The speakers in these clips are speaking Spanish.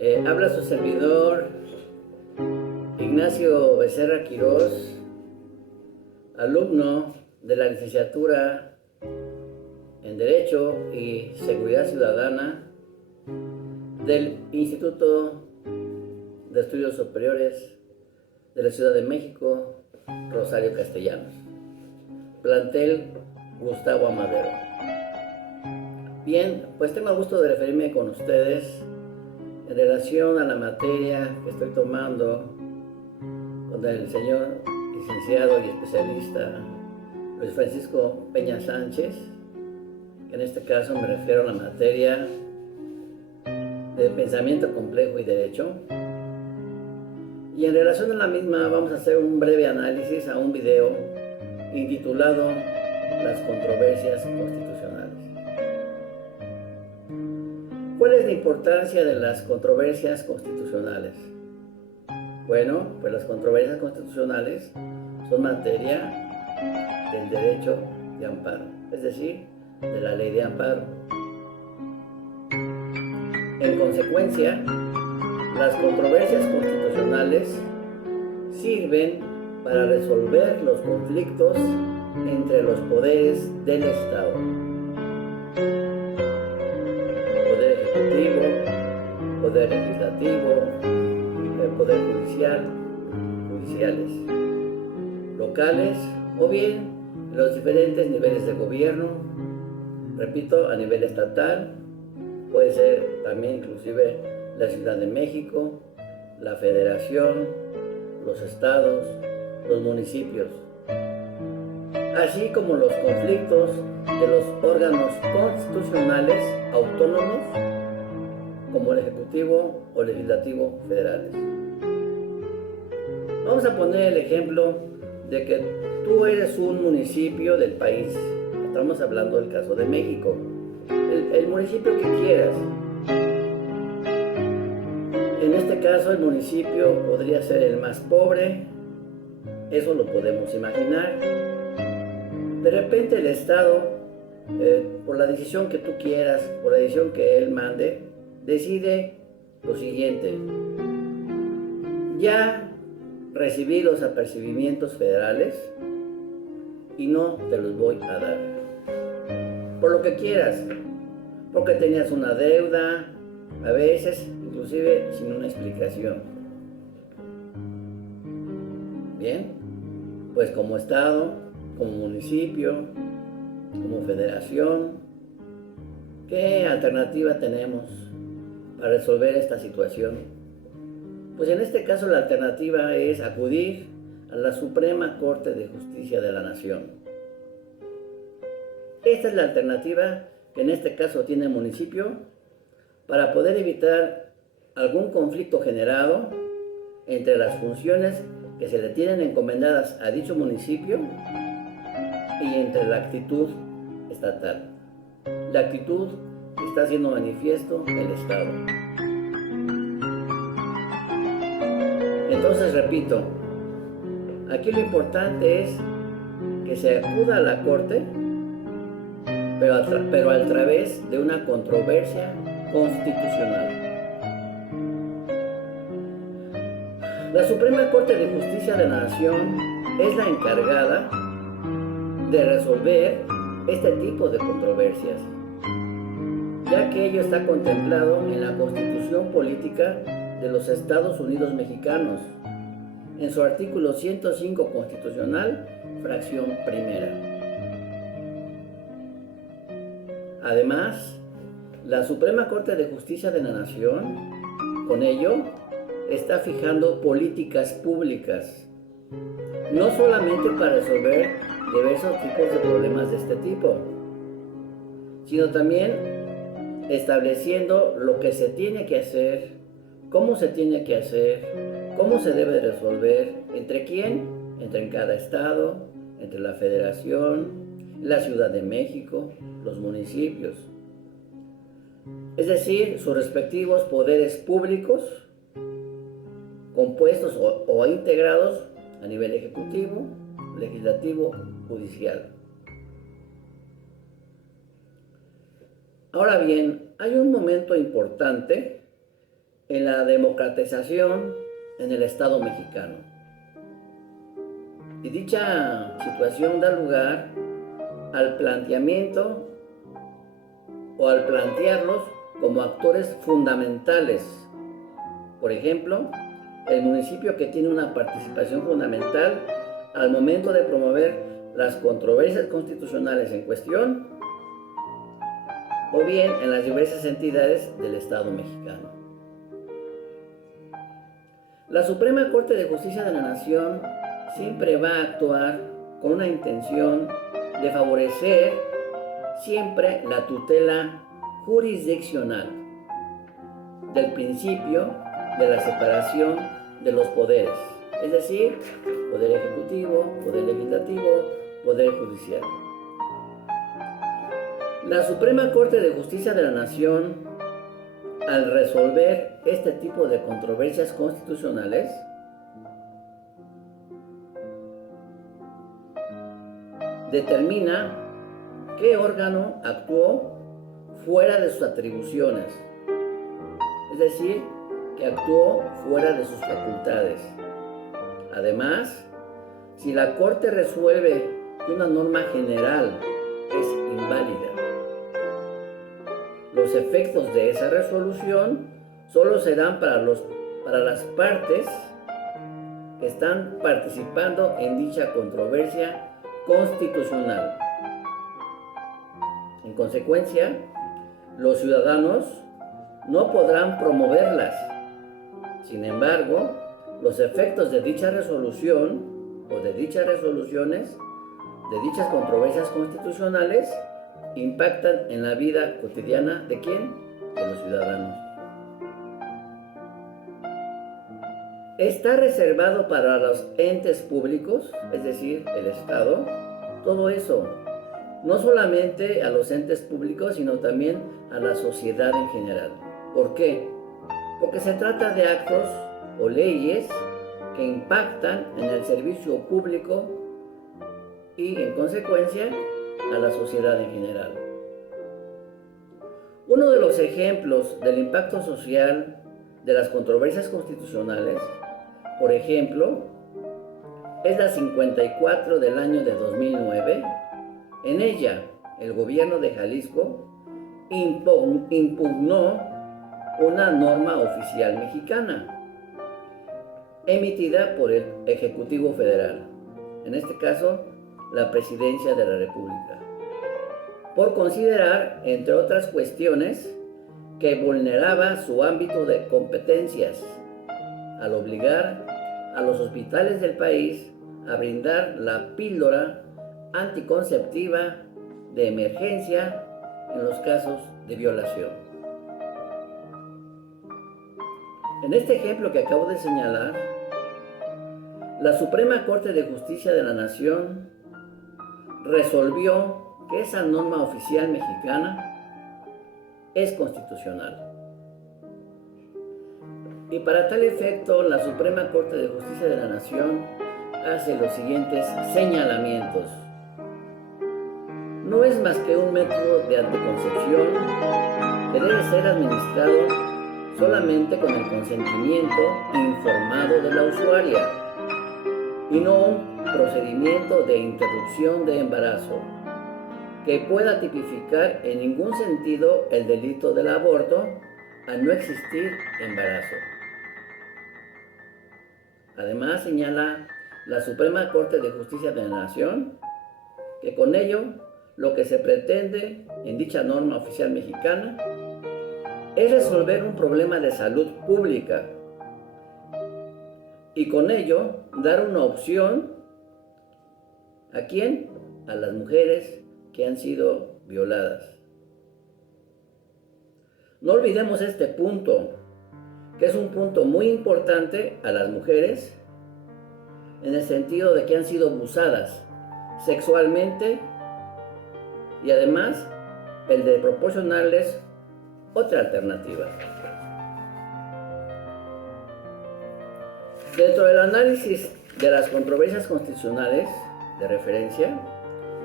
Habla su servidor Ignacio Becerra Quirós, alumno de la licenciatura en Derecho y Seguridad Ciudadana del Instituto de Estudios Superiores de la Ciudad de México, Rosario Castellanos, plantel Gustavo Amadero. Bien, pues tengo el gusto de referirme con ustedes en relación a la materia que estoy tomando con el señor licenciado y especialista Luis Francisco Peña Sánchez. En este caso me refiero a la materia de pensamiento complejo y derecho. Y en relación a la misma vamos a hacer un breve análisis a un video intitulado Las controversias constitucionales. ¿Cuál es la importancia de las controversias constitucionales? Bueno, pues las controversias constitucionales son materia del derecho de amparo, es decir, de la ley de amparo. En consecuencia, las controversias constitucionales sirven para resolver los conflictos entre los poderes del Estado. Poder ejecutivo, poder legislativo, poder judiciales, locales o bien los diferentes niveles de gobierno, repito, a nivel estatal, puede ser también inclusive la Ciudad de México, la Federación, los estados, los municipios, así como los conflictos de los órganos constitucionales autónomos como el Ejecutivo o Legislativo federales. Vamos a poner el ejemplo de que tú eres un municipio del país. Estamos hablando del caso de México. El municipio que quieras. En este caso, el municipio podría ser el más pobre. Eso lo podemos imaginar. De repente el Estado, por la decisión que tú quieras, por la decisión que él mande, decide lo siguiente: ya recibí los apercibimientos federales y no te los voy a dar. Por lo que quieras, porque tenías una deuda, a veces inclusive sin una explicación. Bien, pues como Estado, como municipio, como federación, ¿qué alternativa tenemos para resolver esta situación? Pues en este caso la alternativa es acudir a la Suprema Corte de Justicia de la Nación. Esta es la alternativa que en este caso tiene el municipio para poder evitar algún conflicto generado entre las funciones que se le tienen encomendadas a dicho municipio y entre la actitud estatal. La actitud que está haciendo manifiesto el Estado. Entonces, repito, aquí lo importante es que se acuda a la Corte, pero a través de una controversia constitucional. La Suprema Corte de Justicia de la Nación es la encargada de resolver este tipo de controversias, ya que ello está contemplado en la Constitución Política de los Estados Unidos Mexicanos, en su artículo 105 constitucional, fracción primera. Además, la Suprema Corte de Justicia de la Nación, con ello, está fijando políticas públicas, no solamente para resolver diversos tipos de problemas de este tipo, sino también estableciendo lo que se tiene que hacer, cómo se tiene que hacer, cómo se debe resolver, entre quién, entre en cada estado, entre la Federación, la Ciudad de México, los municipios. Es decir, sus respectivos poderes públicos, compuestos o integrados a nivel ejecutivo, legislativo, judicial. Ahora bien, hay un momento importante en la democratización en el Estado mexicano. Y dicha situación da lugar al planteamiento o al plantearlos como actores fundamentales. Por ejemplo, el municipio que tiene una participación fundamental al momento de promover las controversias constitucionales en cuestión, o bien en las diversas entidades del Estado mexicano. La Suprema Corte de Justicia de la Nación siempre va a actuar con una intención de favorecer siempre la tutela jurisdiccional del principio de la separación de los poderes, es decir, poder ejecutivo, poder legislativo, poder judicial. La Suprema Corte de Justicia de la Nación, al resolver este tipo de controversias constitucionales, determina qué órgano actuó fuera de sus atribuciones, es decir, que actuó fuera de sus facultades. Además, si la Corte resuelve que una norma general es inválida, los efectos de esa resolución solo serán para las partes que están participando en dicha controversia constitucional. En consecuencia, los ciudadanos no podrán promoverlas. Sin embargo, los efectos de dicha resolución o de dichas resoluciones, de dichas controversias constitucionales, impactan en la vida cotidiana ¿de quién? De los ciudadanos. Está reservado para los entes públicos, es decir, el Estado, todo eso. No solamente a los entes públicos, sino también a la sociedad en general. ¿Por qué? Porque se trata de actos o leyes que impactan en el servicio público y, en consecuencia, a la sociedad en general. Uno de los ejemplos del impacto social de las controversias constitucionales, por ejemplo, es la 54 del año de 2009. En ella, el gobierno de Jalisco impugnó una norma oficial mexicana emitida por el Ejecutivo Federal, en este caso, la Presidencia de la República, por considerar, entre otras cuestiones, que vulneraba su ámbito de competencias al obligar a los hospitales del país a brindar la píldora anticonceptiva de emergencia en los casos de violación. En este ejemplo que acabo de señalar, la Suprema Corte de Justicia de la Nación resolvió que esa norma oficial mexicana es constitucional. Y para tal efecto, la Suprema Corte de Justicia de la Nación hace los siguientes señalamientos. No es más que un método de anticoncepción que debe ser administrado solamente con el consentimiento informado de la usuaria y no un procedimiento de interrupción de embarazo que pueda tipificar en ningún sentido el delito del aborto al no existir embarazo. Además, señala la Suprema Corte de Justicia de la Nación que con ello lo que se pretende en dicha norma oficial mexicana es resolver un problema de salud pública y con ello dar una opción ¿a quién? A las mujeres que han sido violadas. No olvidemos este punto, que es un punto muy importante a las mujeres en el sentido de que han sido abusadas sexualmente y además el de proporcionarles otra alternativa. Dentro del análisis de las controversias constitucionales de referencia,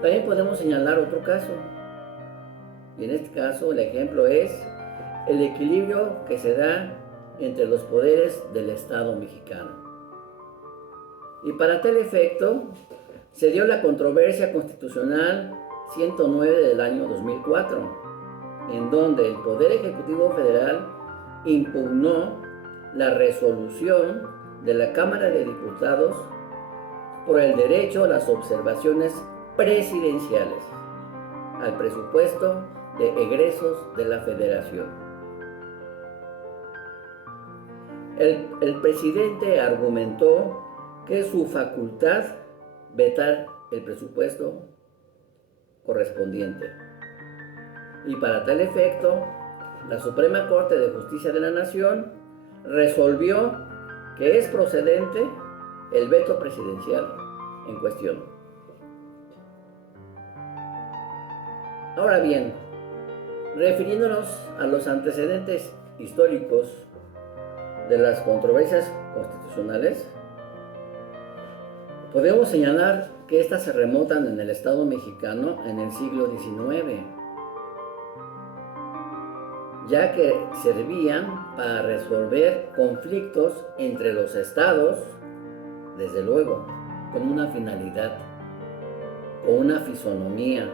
también podemos señalar otro caso. Y en este caso el ejemplo es el equilibrio que se da entre los poderes del Estado mexicano. Y para tal efecto, se dio la controversia constitucional 109 del año 2004, en donde el Poder Ejecutivo Federal impugnó la resolución de la Cámara de Diputados por el derecho a las observaciones presidenciales al presupuesto de egresos de la Federación. El presidente argumentó que es su facultad vetar el presupuesto correspondiente. Y para tal efecto, la Suprema Corte de Justicia de la Nación resolvió que es procedente el veto presidencial en cuestión. Ahora bien, refiriéndonos a los antecedentes históricos de las controversias constitucionales, podemos señalar que estas se remontan en el Estado mexicano en el siglo XIX, ya que servían para resolver conflictos entre los estados, desde luego, con una finalidad, con una fisonomía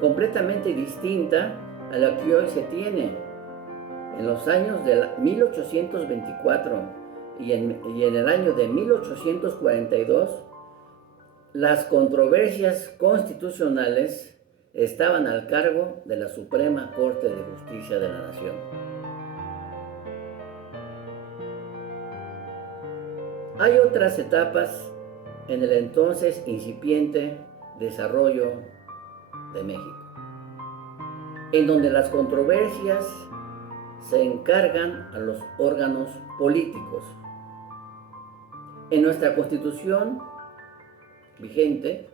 completamente distinta a la que hoy se tiene. En los años de 1824 y en el año de 1842, las controversias constitucionales estaban al cargo de la Suprema Corte de Justicia de la Nación. Hay otras etapas en el entonces incipiente desarrollo de México, en donde las controversias se encargan a los órganos políticos. En nuestra Constitución vigente,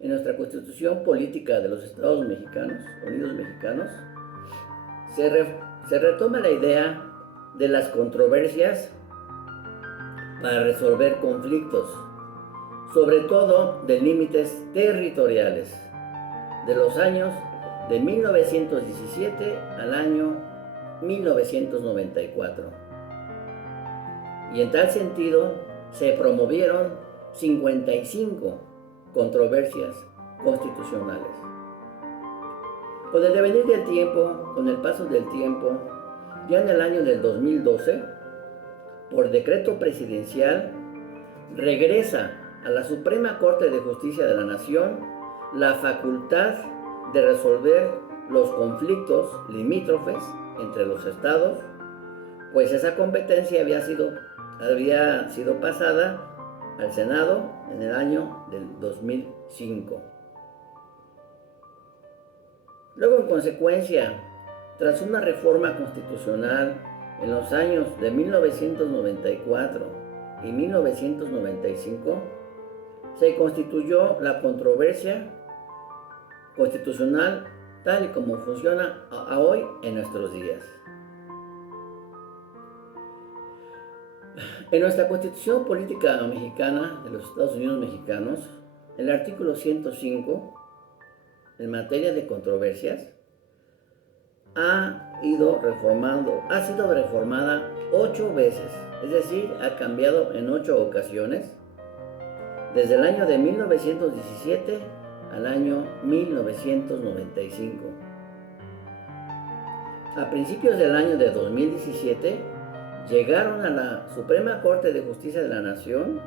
en nuestra Constitución Política de los Estados Unidos Mexicanos, se retoma la idea de las controversias para resolver conflictos, sobre todo de límites territoriales, de los años de 1917 al año 1994. Y en tal sentido, se promovieron 55 controversias constitucionales. Con el devenir del tiempo, con el paso del tiempo, ya en el año del 2012, por decreto presidencial, regresa a la Suprema Corte de Justicia de la Nación la facultad de resolver los conflictos limítrofes entre los estados, pues esa competencia había sido pasada al Senado en el año del 2005. Luego, en consecuencia, tras una reforma constitucional en los años de 1994 y 1995, se constituyó la controversia constitucional tal y como funciona hoy en nuestros días. En nuestra Constitución Política Mexicana de los Estados Unidos Mexicanos, el artículo 105, en materia de controversias, ha sido reformada 8 veces, es decir, ha cambiado en 8 ocasiones, desde el año de 1917 al año 1995. A principios del año de 2017, llegaron a la Suprema Corte de Justicia de la Nación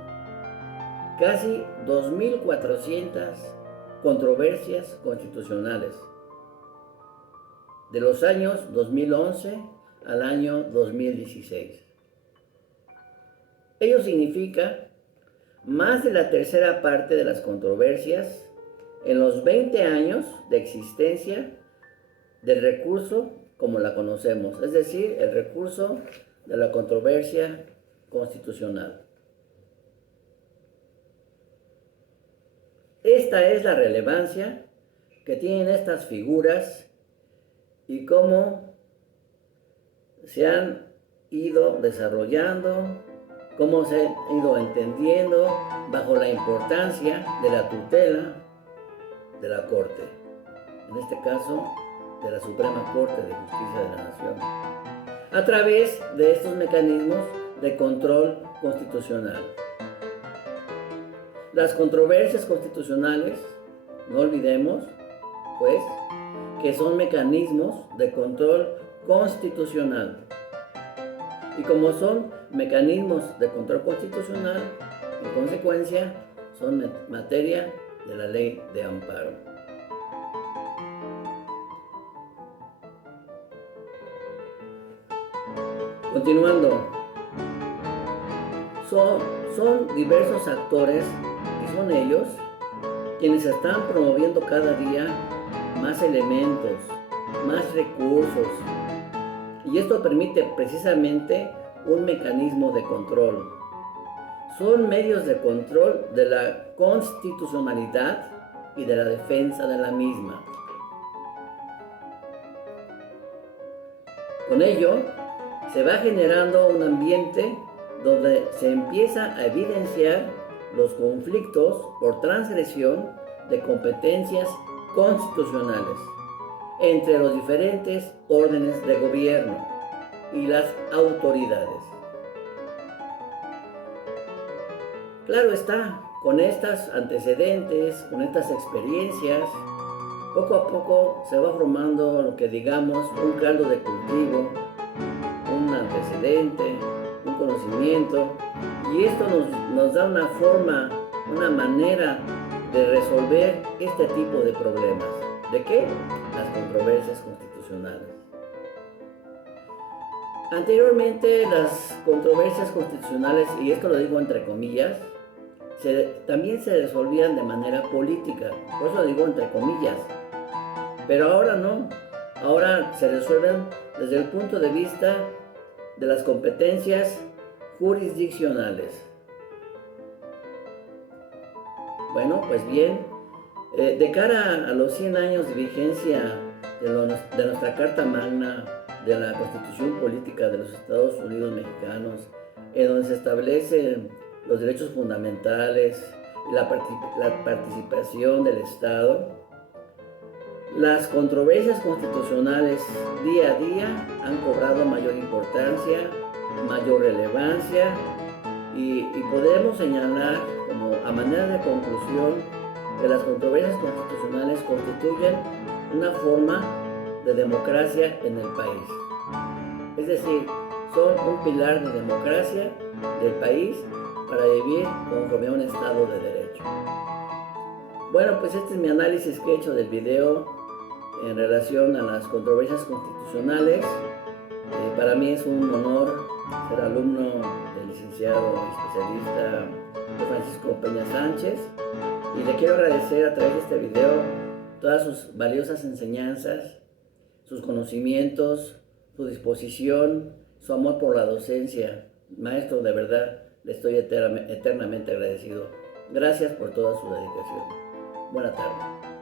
casi 2.400 controversias constitucionales, de los años 2011 al año 2016. Ello significa más de la tercera parte de las controversias en los 20 años de existencia del recurso como la conocemos, es decir, el recurso de la controversia constitucional. Esta es la relevancia que tienen estas figuras y cómo se han ido desarrollando, cómo se han ido entendiendo bajo la importancia de la tutela de la Corte, en este caso de la Suprema Corte de Justicia de la Nación. a través de estos mecanismos de control constitucional. Las controversias constitucionales, no olvidemos, pues, que son mecanismos de control constitucional. Y como son mecanismos de control constitucional, en consecuencia, son materia de la ley de amparo. Continuando, son diversos actores y son ellos quienes están promoviendo cada día más elementos, más recursos, y esto permite precisamente un mecanismo de control. Son medios de control de la constitucionalidad y de la defensa de la misma. Con ello, se va generando un ambiente donde se empieza a evidenciar los conflictos por transgresión de competencias constitucionales entre los diferentes órdenes de gobierno y las autoridades. Claro está, con estos antecedentes, con estas experiencias, poco a poco se va formando lo que digamos un caldo de cultivo, un antecedente, un conocimiento, y esto nos da una forma, una manera de resolver este tipo de problemas. ¿De qué? Las controversias constitucionales. Anteriormente, las controversias constitucionales, y esto lo digo entre comillas, también se resolvían de manera política, por eso lo digo entre comillas, pero ahora no, ahora se resuelven desde el punto de vista de las competencias jurisdiccionales. Bueno, pues bien, de cara a los 100 años de vigencia de nuestra Carta Magna de la Constitución Política de los Estados Unidos Mexicanos, en donde se establecen los derechos fundamentales y la participación del Estado, las controversias constitucionales día a día han cobrado mayor importancia, mayor relevancia, y podemos señalar como a manera de conclusión que las controversias constitucionales constituyen una forma de democracia en el país. Es decir, son un pilar de democracia del país para vivir conforme a un Estado de Derecho. Bueno, pues este es mi análisis que he hecho del video en relación a las controversias constitucionales. Para mí es un honor ser alumno del licenciado especialista Francisco Peña Sánchez, y le quiero agradecer a través de este video todas sus valiosas enseñanzas, sus conocimientos, su disposición, su amor por la docencia. Maestro, de verdad, le estoy eternamente agradecido. Gracias por toda su dedicación. Buena tarde.